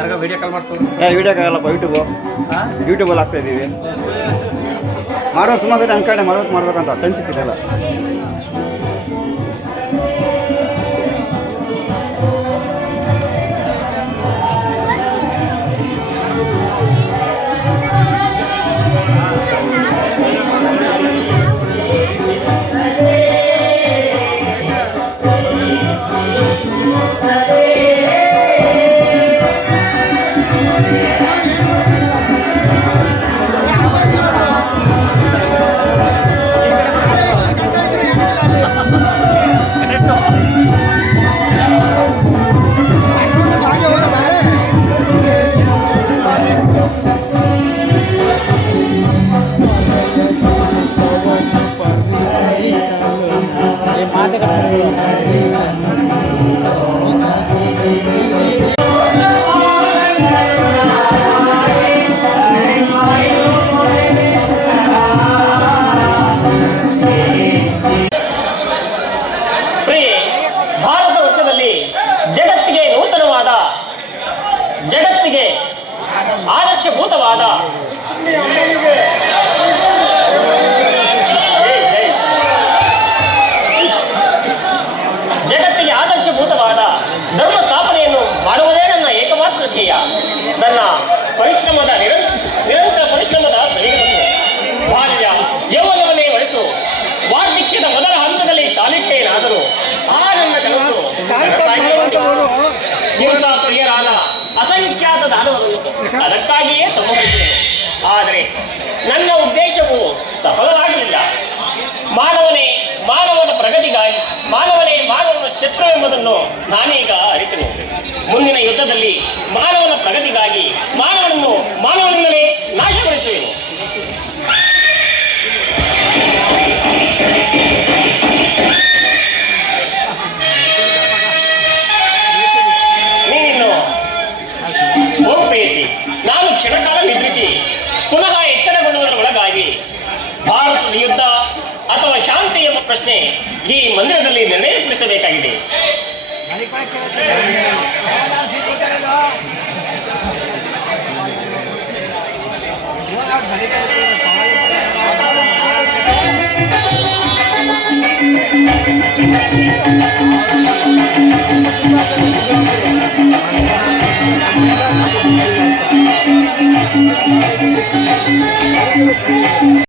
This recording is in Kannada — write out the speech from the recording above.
ಯಾರಿಗ ವಿಡಿಯೋ ಕಾಲ್ ಮಾಡ್ತಾರೆ? ವಿಡಿಯೋ ಕಾಲಪ್ಪ, ಯೂಟ್ಯೂಬಲ್ಲಿ ಹಾಕ್ತಾ ಇದ್ದೀವಿ. ಮಾಡೋರು ಸುಮಾರು ಸರಿ ಅನ್ಕೊಂಡೆ ಮಾಡ್ಬೇಕಂತ ಟೈಮ್ ಸಿಕ್ಕಿದ್ದಲ್ಲ. ಜಗತ್ತಿಗೆ ಆದರ್ಶಭೂತವಾದ ಧರ್ಮ ಸ್ಥಾಪನೆಯನ್ನು ಮಾಡುವುದೇ ನನ್ನ ಏಕಮಾತ್ರ ಧ್ಯೇಯ. ನನ್ನ ಪರಿಶ್ರಮದ ನಿರಂತರ ಪರಿಶ್ರಮದ ಸವಿಗನಸು. ಬಾಲ್ಯ ಯೌವನವನ್ನೇ ಒಳಿತು ವಾರ್ಧಕ್ಯದ ಮೊದಲ ಹಂತದಲ್ಲಿ ಕಾಲಿಟ್ಟೇನಾದರೂ ಆ ನನ್ನ ಕನಸು ಹಿಂಸಾ ಪ್ರಿಯರಾದ ಅಸಂಖ್ಯಾತ ದಾನವನ್ನು ಅದಕ್ಕಾಗಿಯೇ ಸಂಭವಿಸಿದೆ. ಆದರೆ ನನ್ನ ಉದ್ದೇಶವು ಸಫಲವಾಗಲಿಲ್ಲ. ಮಾನವನ ಪ್ರಗತಿಗಾಗಿ ಮಾನವನ ಶತ್ರು ಎಂಬುದನ್ನು ನಾನೀಗ ಅರಿತೆನು. ಮುಂದಿನ ಯುದ್ಧದಲ್ಲಿ ಮಾನವನ ಪ್ರಗತಿಗಾಗಿ ಮಾನವನಿಂದಲೇ ನಾಶಗೊಳಿಸುವೆನು. ನಾನು ಕ್ಷಣಕಾಲ ನಿದ್ರಿಸಿ ಪುನಃ ಎಚ್ಚರಗೊಳ್ಳುವುದರ ಒಳಗಾಗಿ ಭಾರತದ ಯುದ್ಧ ಅಥವಾ ಶಾಂತಿ ಎಂಬ ಪ್ರಶ್ನೆ ಈ ಮಂದಿರದಲ್ಲಿ ನಿರ್ಣಯಿಸಬೇಕಾಗಿದೆ.